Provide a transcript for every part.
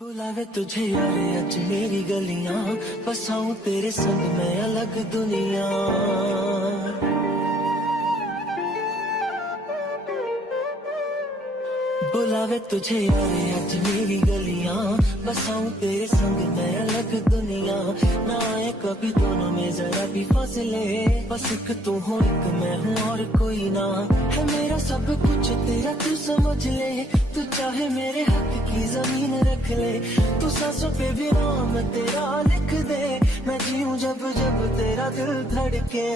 बुलावे तुझे यारे अज मेरी गलियां, बसाऊं तेरे संग मैं अलग दुनिया। बुलावे तुझे यारे अज मेरी गलियां, बसाऊं तेरे संग मैं अलग दुनिया। ना आए कभी दोनों में जरा भी फासले, बस एक तू हो एक मैं हूँ और कोई ना। है मेरा सब कुछ तेरा तू समझ ले, तू चाहे मेरे हक की जमीन रख ले। तू सांसों पे भी नाम तेरा लिख दे, मैं जीऊं जब जब तेरा दिल धड़के।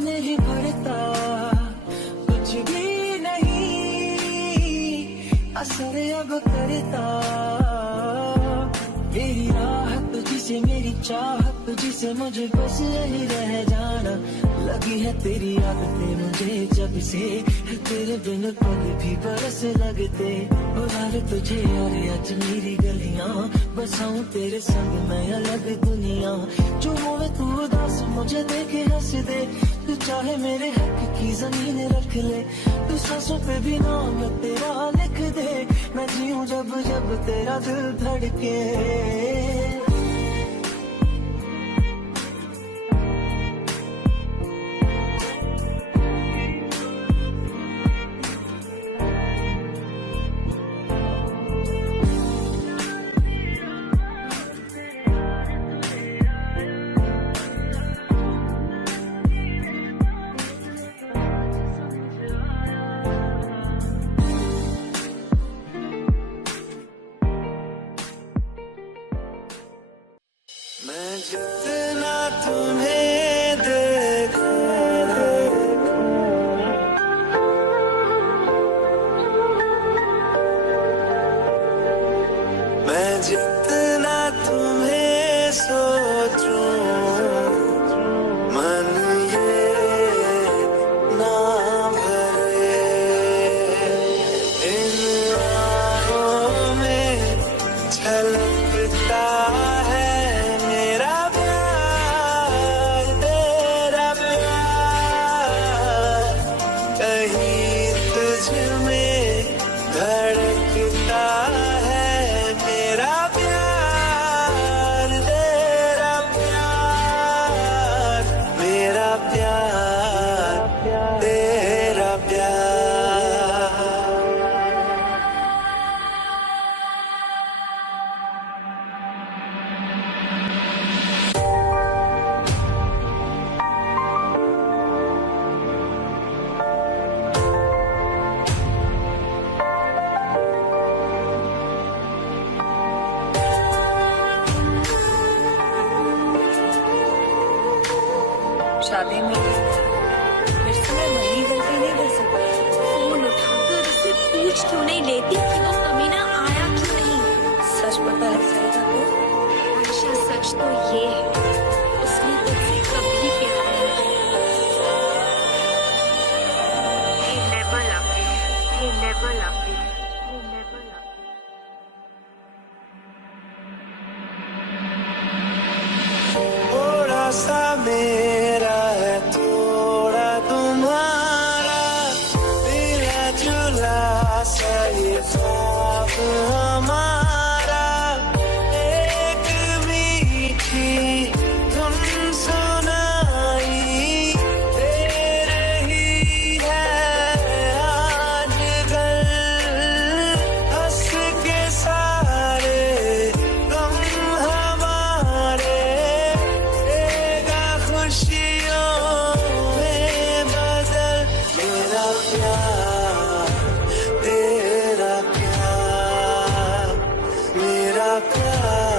नहीं भरता कुछ भी नहीं असर अब करता। मेरी राहत जिसे मेरी चाहत जिसे मुझे बस यही रह जाना। लगी है तेरी आदतें मुझे जब से, तेरे बिन पल भी बरस लगते। बुलावे तुझे यार आज मेरी गलियां, बसाऊं तेरे संग मैं अलग दुनिया। जो मोए तू उदास मुझे देखे हंस दे, तू चाहे मेरे हक की जमीन रख ले। तू सांसों पे भी नाम तेरा लिख दे, मैं जीऊं जब जब तेरा दिल धड़के। मैं जितना तुम्हें देखूं, मैं जितना तुम्हें सोचूं, मन ये ना भरे। इन आँखों में छलकता है शादी में फिर से मैं वही गलती नहीं कर सकती। फोन उठाकर उससे पूछ क्यों नहीं लेती कि वो कमीना आया क्यों नहीं। सच पता लग जाएगा तो आयशा, सच तो ये है उसने तुझसे कभी प्यार नहीं किया। He never loved you. He never loved you. He never loved you. थोड़ा सा मेरा है थोड़ा तुम्हारा, मिला जुला सा ये ख्वाब हमारा। एक मीठी धुन सुनाई दे रही है आजकल, हंस के सारे गम हमारे खुशियों में बदल। मेरा प्यार तेरा प्यार, मेरा प्यार।